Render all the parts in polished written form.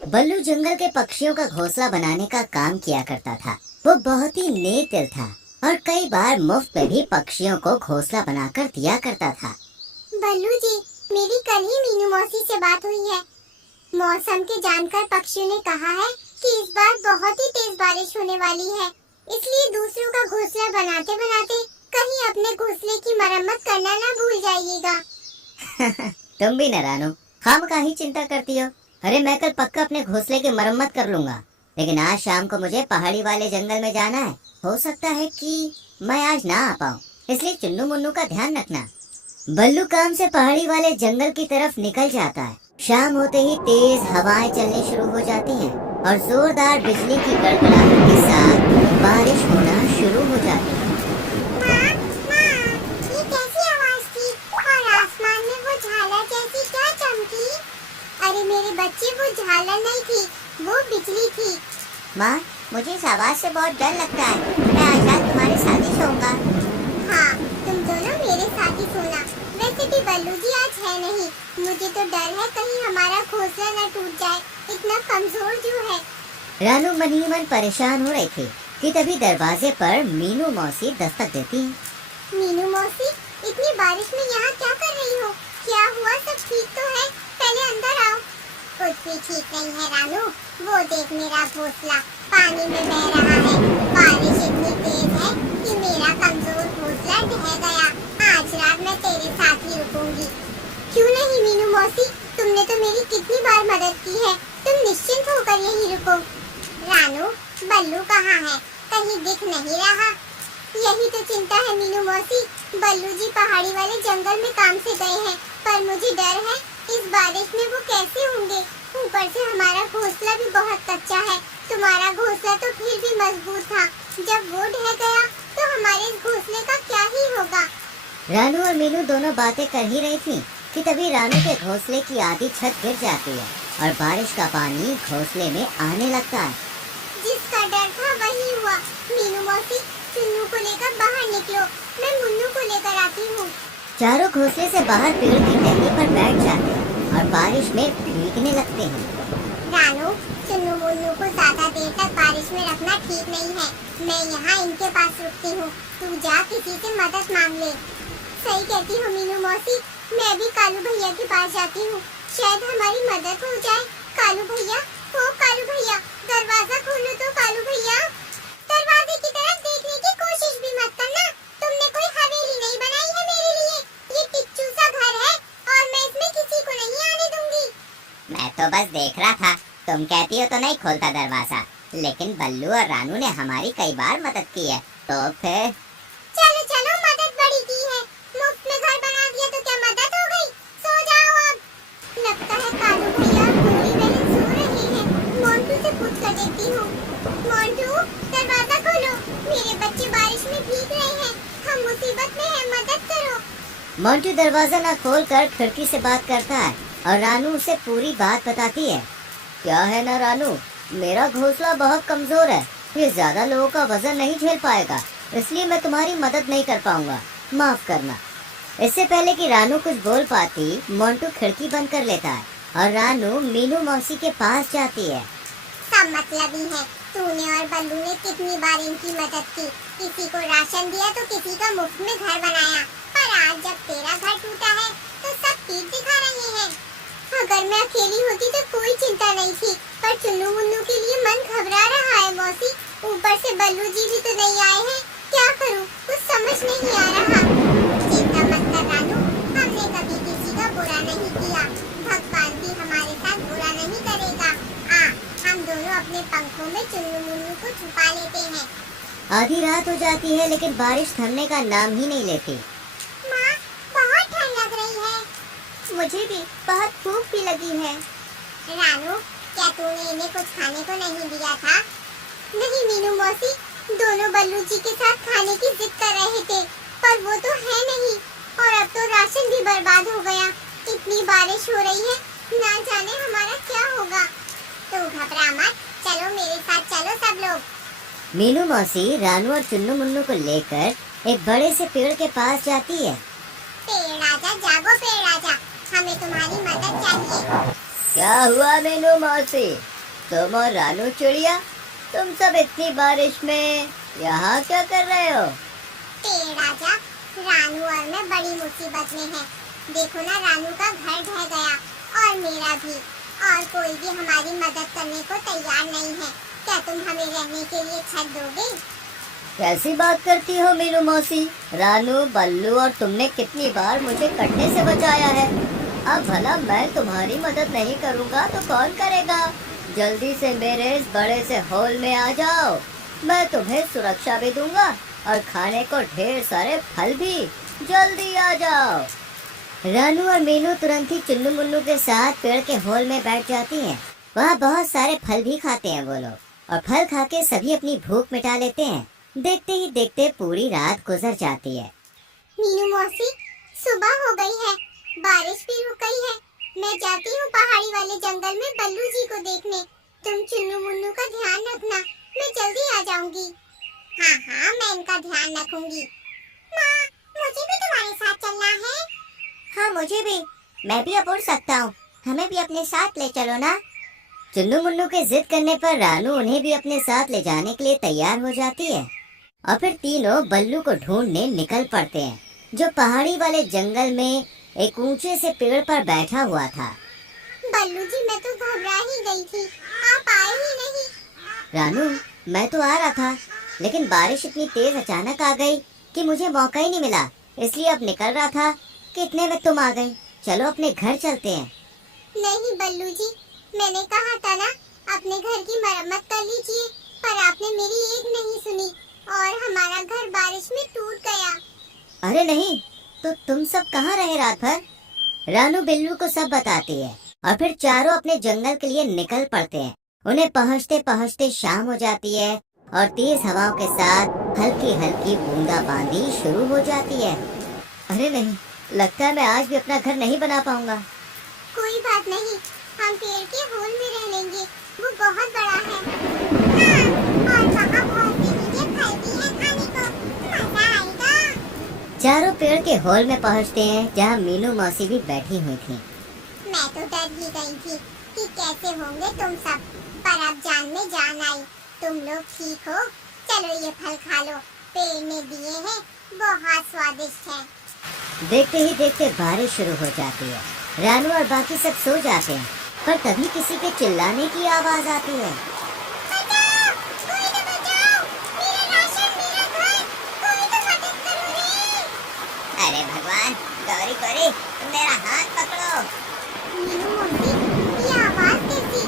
बल्लू जंगल के पक्षियों का घोंसला बनाने का काम किया करता था। वो बहुत ही नेक दिल था और कई बार मुफ्त में भी पक्षियों को घोंसला बनाकर दिया करता था। बल्लू जी, मेरी कल ही मीनू मौसी से बात हुई है। मौसम के जानकर पक्षियों ने कहा है कि इस बार बहुत ही तेज बारिश होने वाली है, इसलिए दूसरों का घोंसला बनाते बनाते कहीं अपने घोंसले की मरम्मत करना ना भूल जाइएगा। तुम भी न रानू, खामखा ही चिंता करती हो। अरे मैं कल पक्का अपने घोंसले की मरम्मत कर लूंगा, लेकिन आज शाम को मुझे पहाड़ी वाले जंगल में जाना है। हो सकता है कि मैं आज ना आ पाऊँ, इसलिए चुन्नू मुन्नू का ध्यान रखना। बल्लू काम से पहाड़ी वाले जंगल की तरफ निकल जाता है। शाम होते ही तेज हवाएं चलनी शुरू हो जाती हैं और जोरदार बिजली की गड़गड़ाहट के साथ बारिश होना शुरू हो जाती है। माँ, ये कैसी आवाज थी और आसमान में वो झालर जैसी क्या चमकी? अरे मेरे बच्चे, वो झालर नहीं थी, वो बिजली थी। माँ, मुझे इस आवाज से बहुत डर लगता है। मैं आज रात तुम्हारे साथ ही सोऊंगा। हाँ, तुम दोनों मेरे साथ ही सोना। वैसे भी बल्लू जी आज है नहीं, मुझे तो डर है कहीं हमारा घोंसला न टूट जाए, इतना कमजोर जो है। रानू मन ही मन परेशान हो रही थी कि तभी दरवाजे पर मीनू मौसी दस्तक देती है। मीनू मौसी, इतनी बारिश में यहाँ क्या कर रही हो? क्या हुआ? सब ठीक तो है? पहले अंदर आओ। कुछ भी ठीक नहीं है रानू, वो देख मेरा घोंसला पानी में बह रहा है। बारिश इतनी तेज है कि मेरा कमजोर घोंसला ढह गया। आज रात मैं तेरे साथ ही रुकूंगी। क्यों नहीं मीनू मौसी, तुमने तो मेरी कितनी बार मदद की है, तुम निश्चिंत होकर यहीं रुको। रानू, बल्लू कहाँ है? कहीं दिख नहीं रहा। यही तो चिंता है मीनू मौसी। बल्लू जी पहाड़ी वाले जंगल में काम से गए हैं, पर मुझे डर है इस बारिश में वो कैसे होंगे। ऊपर से हमारा घोंसला भी बहुत कच्चा है। तुम्हारा घोंसला तो फिर भी मजबूत था, जब वो ढह गया तो हमारे इस घोंसले का क्या ही होगा। रानू और मीनू दोनों बातें कर ही रही थी कि तभी रानू के घोंसले की आधी छत गिर जाती है और बारिश का पानी घोंसले में आने लगता है। जिसका डर था वही हुआ। मीनू मौसी, चुन्नू को लेकर बाहर निकलो, मैं मुन्नू को लेकर आती हूँ। चारों घोंसले से बाहर पेड़ की टहनी पर बैठ जाते हैं और बारिश में भीगने लगते हैं। रानू, चुन्नू मुन्नू को ज्यादा देर तक बारिश में रखना ठीक नहीं है। मैं यहाँ इनके पास रुकती हूँ, तू जा किसी से मदद मांग ले। सही कहती हो मीनू मौसी, मैं भी कालू भैया के पास जाती हूँ, शायद हमारी मदद हो जाए। कालू भैया, ओ कालू भैया, दरवाजा खोलो तो कालू भैया। दरवाजे की तरफ देखने की कोशिश भी मत करना, तुमने कोई हवेली नहीं बनाई है मेरे लिए। ये टिच्चू सा घर है और मैं इसमें किसी को नहीं आने दूंगी। मैं तो बस देख रहा था, तुम कहती हो तो नहीं खोलता दरवाजा, लेकिन बल्लू और रानू ने हमारी कई बार मदद की है, तो फिर चलो चलो, मदद बड़ी की है। मुफ्त में घर बना दिया तो क्या मदद हो गई? सो जाओ अब। लगता है कालू भैया और भूरी बहन सो रहे हैं। मोंटू से पूछ कर देखती हूँ। मोंटू, दरवाजा खोलो, मेरे बच्चे बारिश में भीग रहे हैं, हम मुसीबत में हैं, मदद करो। मोंटू दरवाजा न खोलकर खिड़की से बात करता है और रानू उसे पूरी बात बताती है। क्या है ना रानू, मेरा घोंसला बहुत कमजोर है, ये ज्यादा लोगों का वजन नहीं झेल पाएगा, इसलिए मैं तुम्हारी मदद नहीं कर पाऊंगा, माफ करना। इससे पहले कि रानू कुछ बोल पाती, मोंटू खिड़की बंद कर लेता है और रानू मीनू मौसी के पास जाती है। सब मतलबी है, तूने और बल्लू ने कितनी बार इनकी मदद की। किसी को राशन दिया तो किसी का मुफ्त में घर बनाया, पर आज जब तेरा घर टूटा है तो सब पीठ दिखा रहे हैं। अगर मैं अकेली होती तो कोई चिंता नहीं थी, पर चुन्नू मुन्नू के लिए मन घबरा रहा है मौसी। ऊपर से बल्लू जी भी तो नहीं आए हैं, क्या करूं, कुछ समझ नहीं आ रहा। चिंता मत कर रानू, हमने कभी किसी का बुरा नहीं किया, भगवान भी हमारे साथ बुरा नहीं करेगा। हम दोनों अपने पंखों में चुन्नू मुन्नू को छुपा लेते हैं। आधी रात हो जाती है लेकिन बारिश थमने का नाम ही नहीं लेती। माँ, बहुत ठंड लग रही है। मुझे भी बहुत भूख भी लगी है। रानू, क्या तूने इन्हें कुछ खाने को नहीं दिया था? नहीं मीनू मौसी, दोनों बल्लू जी के साथ खाने की जिद कर रहे थे, पर वो तो है नहीं और अब तो राशन भी बर्बाद हो गया। इतनी बारिश हो रही है, ना जाने हमारा क्या होगा। तू घबरा मत, चलो मेरे साथ चलो सब लोग। मीनू मौसी रानू और चुन्नू मुन्नू को लेकर एक बड़े से पेड़ के पास जाती है। पेड़ आजा, जागो पेड़ आजा, हमें तुम्हारी मदद चाहिए। क्या हुआ मीनू मौसी, तुम और रानू चिड़िया, तुम सब इतनी बारिश में यहाँ क्या कर रहे हो? पेड़ राजा, रानू और मैं बड़ी मुसीबत में हैं। देखो ना, रानू का घर ढह गया और मेरा भी, और कोई भी हमारी मदद करने को तैयार नहीं है। क्या तुम हमें रहने के लिए छत दोगे? कैसी बात करती हो मीनू मौसी? रानू, बल्लू और तुमने कितनी बार मुझे कटने से बचाया है। अब भला मैं तुम्हारी मदद नहीं करूँगा तो कौन करेगा? जल्दी से मेरे इस बड़े से हॉल में आ जाओ, मैं तुम्हें सुरक्षा भी दूंगा और खाने को ढेर सारे फल भी। जल्दी आ जाओ। रानू और मीनू तुरंत ही चुन्नू मुन्नू के साथ पेड़ के होल में बैठ जाती हैं। वहाँ बहुत सारे फल भी खाते हैं वो लोग, और फल खा के सभी अपनी भूख मिटा लेते हैं। देखते ही देखते पूरी रात गुजर जाती है। मीनू मौसी, सुबह हो गई है, बारिश भी रुक गई है। मैं जाती हूँ पहाड़ी वाले जंगल में बल्लू जी को देखने। तुम चुन्नू मुन्नू का ध्यान रखना, मैं जल्दी आ जाऊंगी। हाँ हाँ, मैं इनका ध्यान रखूंगी। माँ, मुझे भी तुम्हारे साथ चलना है। हाँ मुझे भी, मैं भी अब उड़ सकता हूँ, हमें भी अपने साथ ले चलो ना। चुन्नू मुन्नू के जिद करने पर रानू उन्हें भी अपने साथ ले जाने के लिए तैयार हो जाती है, और फिर तीनों बल्लू को ढूंढने निकल पड़ते हैं, जो पहाड़ी वाले जंगल में एक ऊंचे से पेड़ पर बैठा हुआ था। बल्लू जी, मैं तो घबरा ही गई थी, आप आए ही नहीं। रानू, मैं तो आ रहा था, लेकिन बारिश इतनी तेज अचानक आ गई कि मुझे मौका ही नहीं मिला, इसलिए अब निकल रहा था कि इतने में तुम आ गई। चलो अपने घर चलते हैं। नहीं बल्लू जी, मैंने कहा था ना, अपने घर की मरम्मत कर लीजिए, पर आपने मेरी एक नहीं सुनी और हमारा घर बारिश में टूट गया। अरे नहीं, तो तुम सब कहाँ रहे रात भर? रानू बिल्लू को सब बताती है, और फिर चारों अपने जंगल के लिए निकल पड़ते हैं। उन्हें पहुँचते पहुँचते शाम हो जाती है, और तेज हवाओं के साथ हल्की हल्की बूंदाबांदी शुरू हो जाती है। अरे नहीं, लगता है मैं आज भी अपना घर नहीं बना पाऊंगा। कोई बात नहीं, हम पेड़ के होल में रह लेंगे, वो बहुत बड़ा है। हाँ, और वहाँ बहुत से मीठे फल भी हैं खाने को, मजा आएगा। चारों पेड़ के होल में पहुँचते हैं, जहाँ मीनू मौसी भी बैठी हुई थी। मैं तो डर ही गई थी कि कैसे होंगे तुम सब, पर अब जान में जान आई। तुम लोग ठीक हो? चलो ये फल खा लो, पेड़ ने दिए हैं, बहुत स्वादिष्ट है। देखते ही देखते बारिश शुरू हो जाती है। रानू और बाकी सब सो जाते हैं, पर तभी किसी के चिल्लाने की आवाज आती है। बचाओ! कोई तो बचाओ! मेरा राशन, मेरा घर, कोई तो मदद करो रे! अरे भगवान, गौरी गौरी, मेरा हाथ पकड़ो। मीनू मौसी, ये आवाज कैसी?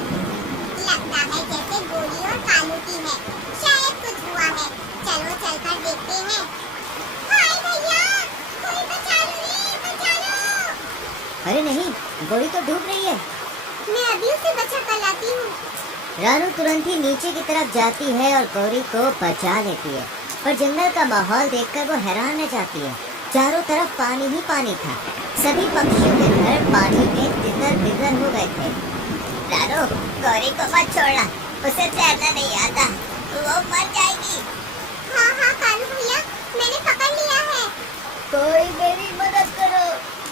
लगता है जैसे गोली और कालू की है, शायद कुछ हुआ है। चलो चलकर देखते हैं। हाय भैया, कोई बचा लो रे, बचा लो! अरे नहीं, गौरी तो डूब रही है। मैं अभी उसे बचा कर लाती हूँ। रानू तुरंत ही नीचे की तरफ जाती है और गौरी को बचा लेती है, पर जंगल का माहौल देखकर वो हैरान रह जाती है। चारों तरफ पानी ही पानी था, सभी पक्षियों के घर पानी में तितर बितर हो गए थे। रानू, गौरी को मत छोड़ना, उसे तैरना नहीं आता, वो मर जाएगी। हाँ हाँ कालू भैया, मैंने पकड़ लिया है। कोई मेरी मदद करो,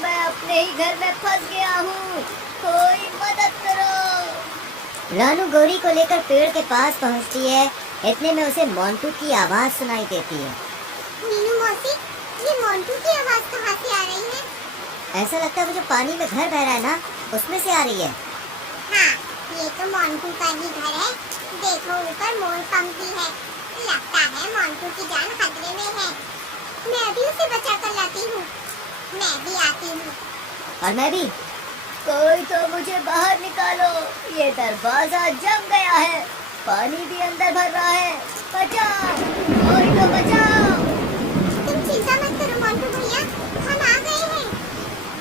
मैं अपने ही घर में फंस गया हूँ, कोई मदद करो। रानू गौरी को लेकर पेड़ के पास पहुँचती है, इतने में उसे मोंटू की आवाज सुनाई देती है। मीनू मौसी, ये मोंटू की आवाज कहाँ से आ रही है? ऐसा लगता है वो जो पानी में घर बह रहा है ना, उसमें से आ रही है। हाँ, ये तो मोंटू का ही घर है। देखो ऊपर मोर पंख भी है, लगता है मोंटू की जान खतरे में है। मैं अभी उसे बचा कर लाती हूँ। मैं भी आती हूँ। और मैं भी। कोई तो मुझे बाहर निकालो, ये दरवाजा जम गया है, पानी भी अंदर भर रहा है, बचाओ, कोई तो बचाओ। तुम चिंता मत करो मोंटू भैया, हम आ गए हैं।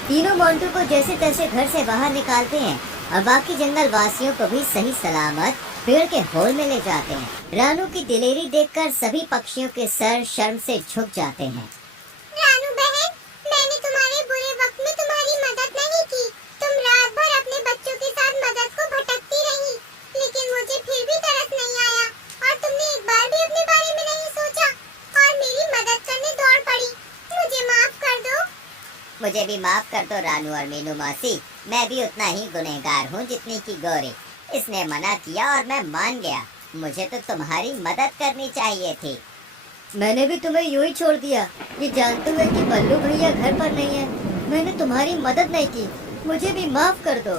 तीनों मोंटू को जैसे तैसे घर से बाहर निकालते हैं, और बाकी जंगल वासियों को भी सही सलामत पेड़ के होल में ले जाते हैं। रानू की दिलेरी देखकर सभी पक्षियों के सर शर्म से झुक जाते हैं। रानू बहन, मैंने तुम्हारे बुरे वक्त में तुम्हारी मदद नहीं की। तुम रात भर अपने बच्चों के साथ मदद को भटकती रही, लेकिन मुझे फिर भी तरस नहीं आया, और तुमने एक बार भी अपने बारे में नहीं सोचा और मेरी मदद करने दौड़ पड़ी। मुझे माफ कर दो। मुझे भी माफ कर दो रानू और मीनू मौसी, मैं भी उतना ही गुनहगार हूँ जितनी की गौरी। इसने मना किया और मैं मान गया। मुझे तो तुम्हारी मदद करनी चाहिए थी। मैंने भी तुम्हें यूं ही छोड़ दिया, ये जानते हुए कि बल्लू भैया घर पर नहीं है। मैंने तुम्हारी मदद नहीं की, मुझे भी माफ कर दो।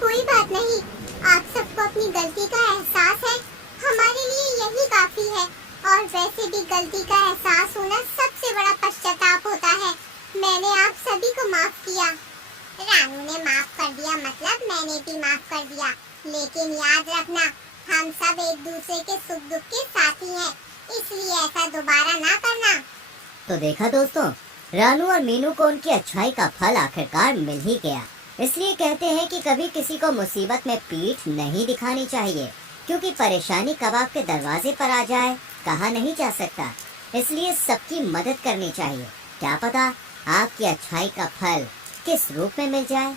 कोई बात नहीं, आप सबको अपनी गलती का एहसास है, हमारे लिए यही काफी है। और वैसे भी गलती का एहसास होना सबसे बड़ा पश्चाताप होता है। मैंने आप सभी को माफ किया। रानू ने माफ कर दिया मतलब मैंने भी माफ कर दिया। लेकिन याद रखना, हम सब एक दूसरे के सुख दुख के साथी हैं, इसलिए ऐसा दोबारा ना करना। तो देखा दोस्तों, रानू और मीनू को उनकी अच्छाई का फल आखिरकार मिल ही गया। इसलिए कहते हैं कि कभी किसी को मुसीबत में पीठ नहीं दिखानी चाहिए, क्योंकि परेशानी कब आपके दरवाजे पर आ जाए कहा नहीं जा सकता। इसलिए सबकी मदद करनी चाहिए। क्या पता आपकी अच्छाई का फल किस रूप में मिल जाए।